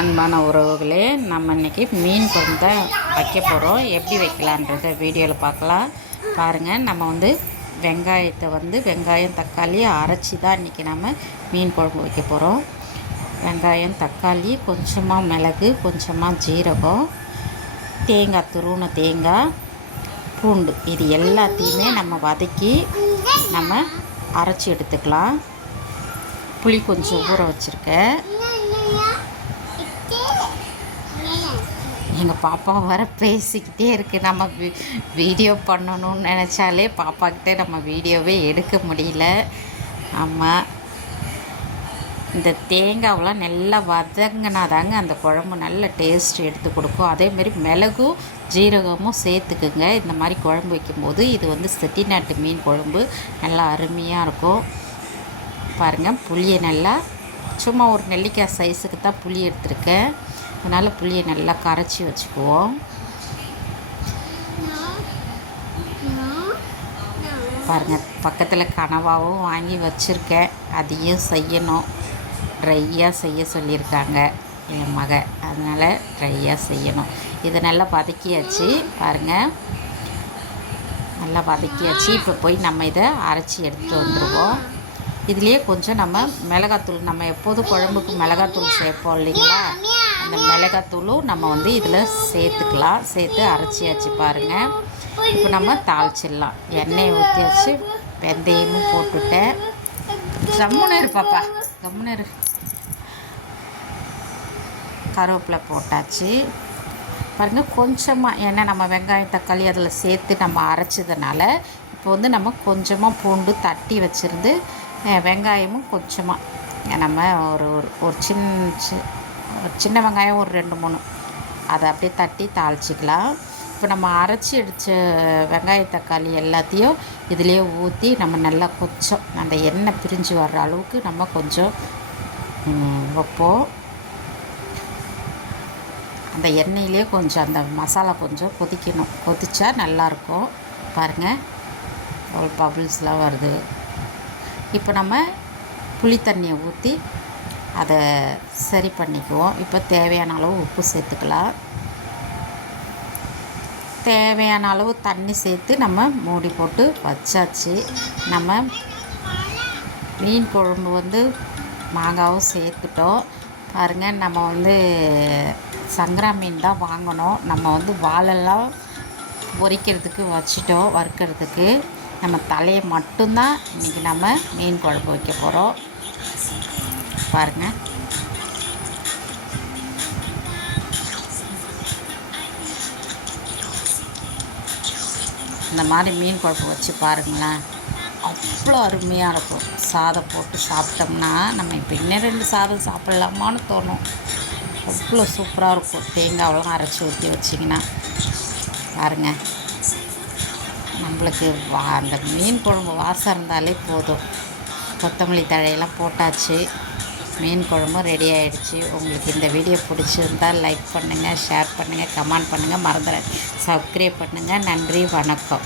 அன்பான உறவுகளே, நம்ம இன்றைக்கி மீன் குழம்பு தான் வைக்க போகிறோம். எப்படி வைக்கலான்றத வீடியோவில் பார்க்கலாம். பாருங்கள், நம்ம வெங்காயம் தக்காளி அரைச்சி தான் இன்றைக்கி நம்ம மீன் குழம்பு வைக்க போகிறோம். வெங்காயம் தக்காளி, கொஞ்சமாக மிளகு, கொஞ்சமாக ஜீரகம், தேங்காய், துருவின தேங்காய், பூண்டு, இது எல்லாத்தையுமே நம்ம வதக்கி நம்ம அரைச்சி எடுத்துக்கலாம். புளி கொஞ்சம் ஊற வச்சுருக்கேன். எங்கள் பாப்பா வர பேசிக்கிட்டே இருக்குது. நம்ம வீடியோ பண்ணணும்னு நினச்சாலே பாப்பாக்கிட்டே நம்ம வீடியோவே எடுக்க முடியல. ஆமாம், இந்த தேங்காவெலாம் நல்லா வதங்கினாதாங்க அந்த குழம்பு நல்ல டேஸ்ட் எடுத்து கொடுக்கும். அதேமாரி மிளகும் ஜீரகமும் சேர்த்துக்குங்க. இந்த மாதிரி குழம்பு வைக்கும்போது இது செட்டிநாட்டு மீன் குழம்பு நல்லா அருமையாக இருக்கும். பாருங்கள், புளியை நல்லா சும்மா ஒரு நெல்லிக்காய் சைஸுக்கு தான் புளி எடுத்துருக்கேன். அதனால் புளியை நல்லா கரைச்சி வச்சுக்குவோம். பாருங்கள், பக்கத்தில் கனவாவும் வாங்கி வச்சுருக்கேன். அதையும் செய்யணும். ட்ரையாக செய்ய சொல்லியிருக்காங்க என் மக, அதனால் ட்ரையாக செய்யணும். இதை நல்லா வதக்கியாச்சு. பாருங்கள், நல்லா வதக்கியாச்சு. இப்போ போய் நம்ம இதை அரைச்சி எடுத்துகிட்டு வந்துடுவோம். இதுலேயே கொஞ்சம் நம்ம மிளகாத்தூள், நம்ம எப்போதும் குழம்புக்கு மிளகாத்தூள் சேர்ப்போம் இல்லைங்களா, அந்த மிளகாத்தூளும் நம்ம இதில் சேர்த்துக்கலாம். சேர்த்து அரைச்சியாச்சு. பாருங்கள், இப்போ நம்ம தாளிச்சிடலாம். எண்ணெயை ஊற்றியாச்சு, வெந்தயமும் போட்டுட்டேன். கம்முனரு பாப்பா, கம்முனரு. கருவேப்பிலை போட்டாச்சு. பாருங்கள், கொஞ்சமாக ஏன்னா நம்ம வெங்காயம் தக்காளி அதில் சேர்த்து நம்ம அரைச்சதுனால இப்போ நம்ம கொஞ்சமாக பூண்டு தட்டி வச்சுருந்து, வெங்காயமும் கொஞ்சமாக நம்ம ஒரு சின்ன வெங்காயம் ஒரு 2-3 அதை அப்படியே தட்டி தாளிச்சிக்கலாம். இப்போ நம்ம அரைச்சி அடித்த வெங்காய தக்காளி எல்லாத்தையும் இதிலேயே ஊற்றி நம்ம நல்லா கொஞ்சம் அந்த எண்ணெய் பிரிஞ்சு வர்ற அளவுக்கு நம்ம கொஞ்சம் வைப்போம். அந்த எண்ணெயிலே கொஞ்சம் அந்த மசாலா கொஞ்சம் கொதிக்கணும். கொதிச்சா நல்லாயிருக்கும். பாருங்கள், ஒரு பபிள்ஸ்லாம் வருது. இப்போ நம்ம புளி தண்ணியை ஊற்றி அதை சரி பண்ணிக்குவோம். இப்போ தேவையான அளவு உப்பு சேர்த்துக்கலாம். தேவையான அளவு தண்ணி சேர்த்து நம்ம மூடி போட்டு வச்சாச்சு. நம்ம மீன் குழம்பு மாங்காவும் சேர்த்துட்டோம். பாருங்கள், நம்ம சங்கரா மீன் தான் வாங்கினோம். நம்ம வாழெல்லாம் பொரிக்கிறதுக்கு வச்சிட்டோம். வறுக்கிறதுக்கு நம்ம தலையை மட்டும்தான் இன்றைக்கி நம்ம மீன் குழம்பு வைக்க போகிறோம். பாருங்கள், இந்த மாதிரி மீன் குழம்பு வச்சு பாருங்களேன், அவ்வளோ அருமையாக இருக்கும். சாதம் போட்டு சாப்பிட்டோம்னா நம்ம இப்போ இன்னும் 2 சாதம் சாப்பிட்லாமான்னு தோணும். அவ்வளோ சூப்பராக இருக்கும். தேங்காவெல்லாம் அரைச்சி ஊற்றி வச்சிங்கன்னா பாருங்கள், நம்மளுக்கு அந்த மீன் குழம்பு வாசம் இருந்தாலே போதும். கொத்தமல்லி தழையெல்லாம் போட்டாச்சு. மீன் குழம்பும் ரெடி ஆகிடுச்சு. உங்களுக்கு இந்த வீடியோ பிடிச்சிருந்தால் லைக் பண்ணுங்கள், ஷேர் பண்ணுங்கள், கமெண்ட் பண்ணுங்கள். மறந்துடாதீங்க சப்ஸ்கிரைப் பண்ணுங்கள். நன்றி, வணக்கம்.